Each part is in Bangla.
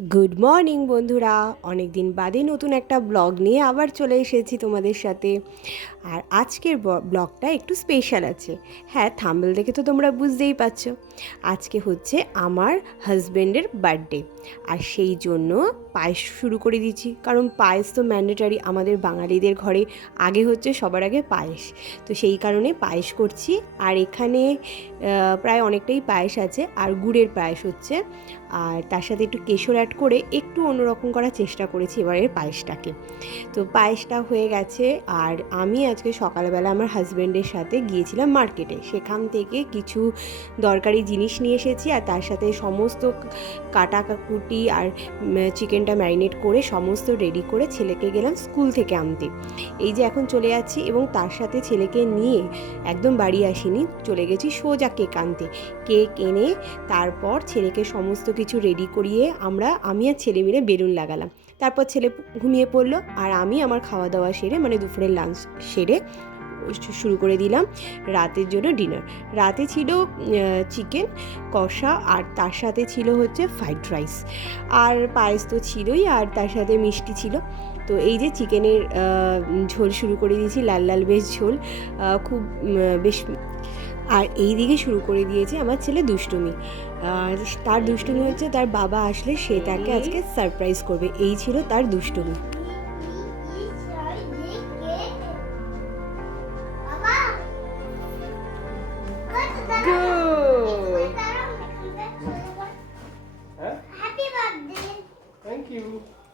গুড মর্নিং বন্ধুরা, অনেক দিন বাদে নতুন একটা ব্লগ নিয়ে আবার চলে এসেছি তোমাদের সাথে। আর আজকের ব্লগটা একটু স্পেশাল আছে। হ্যাঁ, থাম্বনেল দেখে তো তোমরা বুঝতেই পারছো, আজকে হচ্ছে আমার হাজব্যান্ডের বার্থডে। আর সেই জন্য পায়েস শুরু করে দিচ্ছি, কারণ পায়েস তো ম্যান্ডেটারি আমাদের বাঙালিদের ঘরে। আগে হচ্ছে সবার আগে পায়েস, তো সেই কারণে পায়েস করছি। আর এখানে প্রায় অনেকটাই পায়েস আছে, আর গুড়ের পায়েস হচ্ছে, আর তার সাথে একটু কেশর অ্যাড করে একটু অন্যরকম করার চেষ্টা করেছি এবারের পায়েসটাকে। তো পায়েসটা হয়ে গেছে। আর আমি আজকে সকালবেলা আমার হাজব্যান্ডের সাথে গিয়েছিলাম মার্কেটে, সেখান থেকে কিছু দরকারি জিনিস নিয়ে এসেছি, আর তার সাথে সমস্ত কাটাকুটি আর চিকেনটা ম্যারিনেট করে সমস্ত রেডি করে ছেলেকে গেলাম স্কুল থেকে আনতে। এই যে এখন চলে যাচ্ছি, এবং তার সাথে ছেলেকে নিয়ে একদম বাড়ি আসিনি, চলে গেছি সোজা কেক আনতে। কেক এনে তারপর ছেলেকে সমস্ত কিছু রেডি করিয়ে আমি আর ছেলে মিলে বেলুন লাগালাম। তারপর ছেলে ঘুমিয়ে পড়লো, আর আমি আমার খাওয়া দাওয়া সেরে, মানে দুপুরের লাঞ্চ সেরে শুরু করে দিলাম রাতের জন্য ডিনার। রাতে ছিল চিকেন কষা, আর তার সাথে ছিল হচ্ছে ফ্রাইড রাইস, আর পায়েস তো ছিলই, আর তার সাথে মিষ্টি ছিল। তো এই যে চিকেনের ঝোল শুরু করে দিয়েছি, লাল লাল বেশ ঝোল, খুব বেশ। আর এই দিকে শুরু করে দিয়েছে আমার ছেলে দুষ্টুমি। তার দুষ্টুমি হচ্ছে তার বাবা আসলে সে তাকে আজকে সারপ্রাইজ করবে, এই ছিল তার দুষ্টুমি।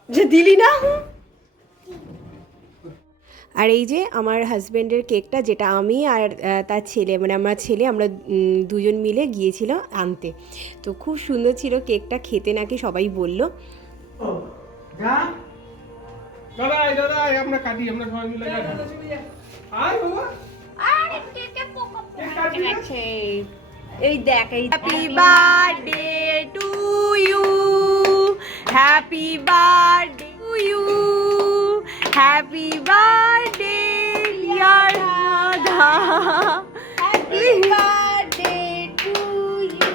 যে দিলি না। আর এই যে আমার হাজব্যান্ডের কেকটা, যেটা আমি আর তার ছেলে, মানে আমার ছেলে, আমরা দুজন মিলে গিয়েছিলাম আনতে। তো খুব সুন্দর ছিল কেকটা, খেতে নাকি সবাই বলল। এই দেখ, এই happy birthday to you, happy birthday to you, happy birthday dear Radha, happy birthday to you.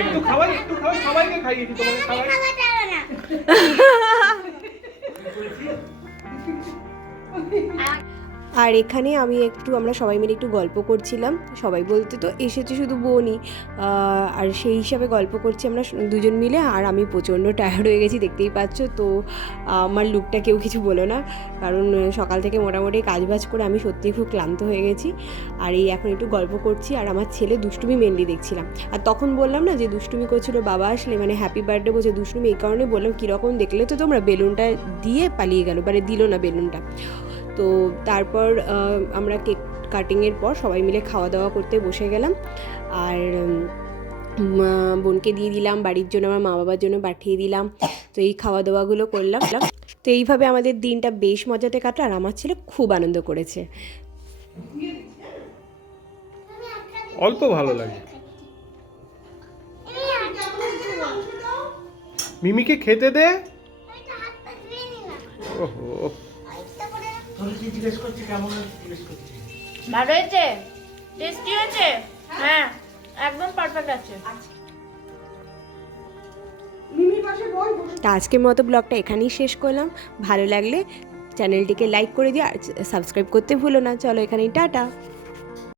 একটু খাওয়াই সবাইকে খাইয়েছি, তোমাকে খাওয়াই। আর এখানে আমরা সবাই মিলে একটু গল্প করছিলাম। সবাই বলতে তো এসেছে শুধু বোনই, আর সেই হিসাবে গল্প করছি আমরা দুজন মিলে। আর আমি প্রচণ্ড টায়ার্ড হয়ে গেছি, দেখতেই পাচ্ছ। তো আমার লুকটা কেউ কিছু বলো না, কারণ সকাল থেকে মোটামুটি কাজবাজ করে আমি সত্যিই খুব ক্লান্ত হয়ে গেছি। আর এই এখন একটু গল্প করছি, আর আমার ছেলে দুষ্টুমি মেনলি দেখছিলাম। আর তখন বললাম না যে দুষ্টুমি করছিল বাবা আসলে, মানে হ্যাপি বার্থডে বলছে, দুষ্টুমি এই কারণে বললাম কীরকম দেখলে তো তোমরা, বেলুনটা দিয়ে পালিয়ে গেল, মানে দিল না বেলুনটা। তো তারপর আমরা কেক কাটিংয়ের পর সবাই মিলে খাওয়া দাওয়া করতে বসে গেলাম। আর বোনকে দিয়ে দিলাম, বাড়ির জন্য আমার মা বাবার জন্য পাঠিয়ে দিলাম। তো এই খাওয়া দাওয়াগুলো করলাম। তো এইভাবে আমাদের দিনটা বেশ মজাতে কাটলো, আর আমার ছেলে খুব আনন্দ করেছে। অল্প ভালো লাগে। মিমিকে খেতে দে। ওহো, ভালো হয়েছে, টেস্টি হয়েছে। হ্যাঁ, একদম পারফেক্ট আছে। তা আজকের মতো ব্লগটা এখানেই শেষ করলাম। ভালো লাগলে চ্যানেলটিকে লাইক করে দিও, আর সাবস্ক্রাইব করতে ভুলো না। চলো এখানেই টাটা।